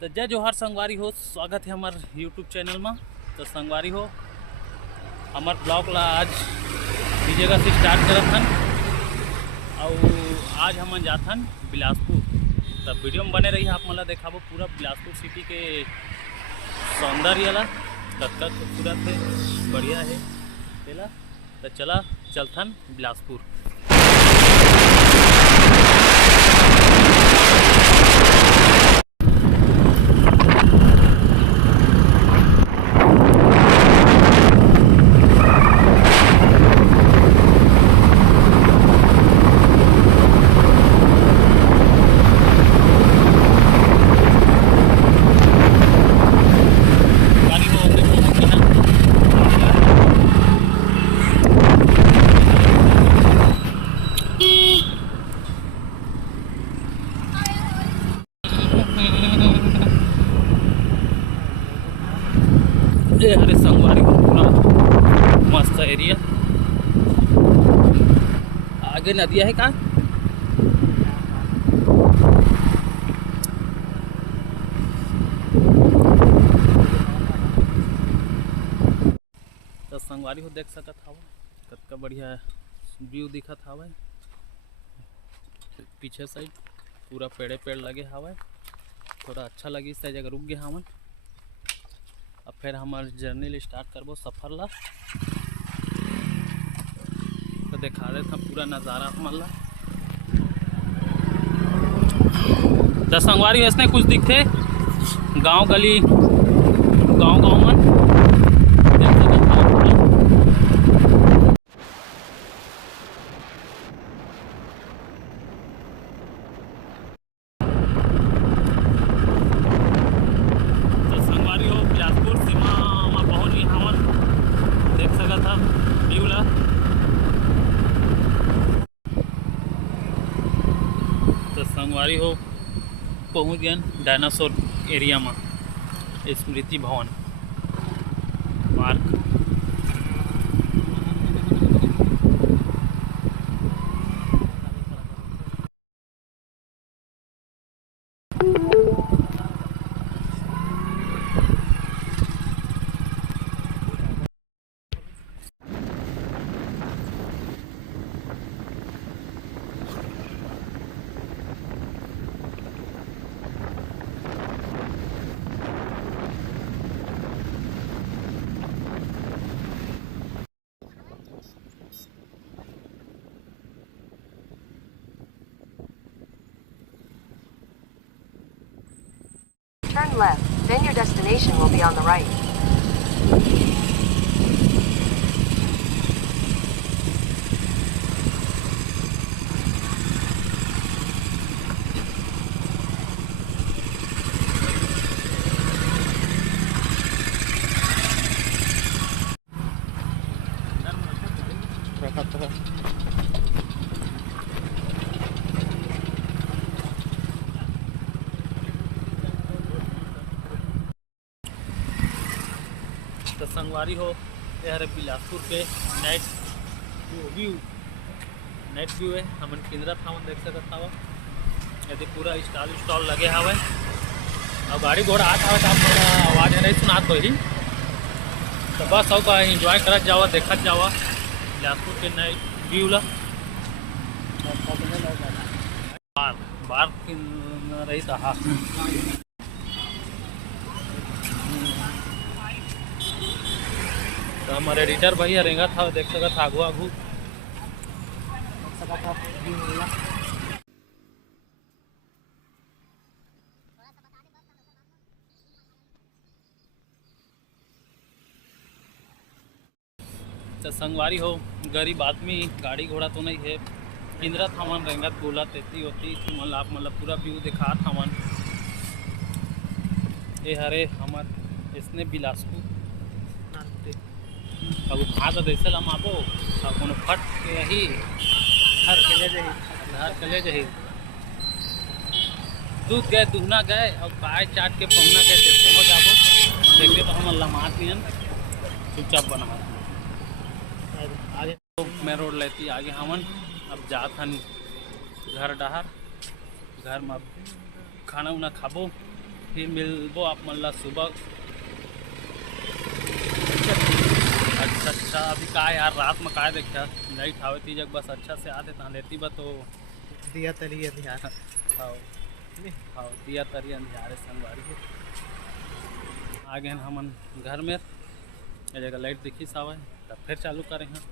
तो जय जोहार संगवारी हो, स्वागत है हमारे यूट्यूब चैनल में। तो संगवारी हो हमार ब्लॉग ला आज इस जगह से स्टार्ट करत हन और आज हम जाथन बिलासपुर। तब वीडियो में बने रही आप मला देखाबो पूरा बिलासपुर सिटी के सौंदर्य ला, कतका खूबसूरत है, बढ़िया है तेला। तो चला चलथन बिलासपुर। ये हरे संगवारी को पूरा मस्त एरिया, आगे नदिया है का। तो संगवारी को देख सकत हवा कतका बढ़िया व्यू दिखत हवा। पीछे साइड पूरा पेड़े पेड़ लगे हवा, थोड़ा अच्छा लगी इस जगह रुक गए हमन। अब फिर हमार जर्नी स्टार्ट करबो सफ़र ला। तो दिखा देता पूरा नज़ारा हमन ला। तो संगवारी ऐसने कुछ दिखते गांव गली गांव गांव में संगवारी हो पहुँच गए डायनासोर एरिया में, स्मृति भवन park. Turn left, then your destination will be on the right. तो संगवारी हो ये हरे बिलासपुर के नाइट व्यू है। हमन केंद्रा थावन देख सकत हवा, यदि पूरा स्टॉल लगे हवे और गाड़ी घोड़ा आत हवे। आप आवाज़ नहीं सुनात होही। तो बस और का एंजॉय करत जावा, देखत जावा बिलासपुर के नाइट व्यू ला। बार रही था तो हमारे एडिटर भैया रेंगा था, देख सका था आगू आगू। तो संगवारी हो गरीब आदमी गाड़ी घोड़ा तो नहीं है, केंद्रा थावन रेंगत बोला तेती होती आप मतलब पूरा व्यू दिखा थावन। ये हरे हमार इसने बिलासपुर अब कहाँ तो देखे हम आबो को फट के यही घर के ले जाही दूध गए दुहना गए और पाए चाट के पहुना गए तेरे हो जाबो। देखे तो हम लम्हात नहीं चुपचाप बना आगे तो मैं रोड लेती आगे हमन। अब जात हन घर डहर, घर में खाना उना खाबो फिर मिलबो आप मन ला सुबह। अच्छा अभी का यार रात में का देखा लाइट आवे ती जग बस अच्छा से आते तहाँ लेती बा तो दिया तली अंधियार हाँ हाँ दिया तरी अंधियारे संगवारी हो आ गए हमन घर में। ये जगह लाइट दिखी सावा तब फिर चालू करें हैं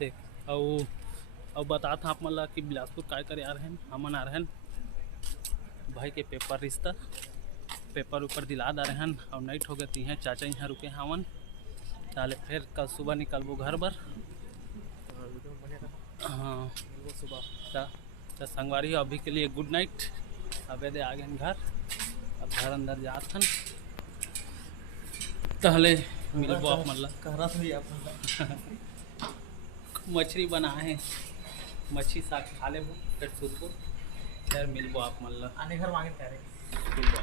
देख और बता था आप मन ला कि बिलासपुर काय करे आ रहे हैं। हमन आ रहे हैं भाई के पेपर रिश्ता पेपर ऊपर दिला दा रहे हैं और नाइट हो गई हैं। चाचा यहाँ रुके हमन ताले फिर कल सुबह निकलबो घर बर। हाँ सुबह तो संगवारी हो अभी के लिए गुड नाइट। अबे दे आ गए घर अब घर अंदर जात हन तहले मिलबो आप मन ला। कहरा था आप मछली बनाए हैं मच्छी साग खा लेबो फिर सुतबो फिर मिलबो आप मन ला। आने घर मांगे कह रहे ठीक बा।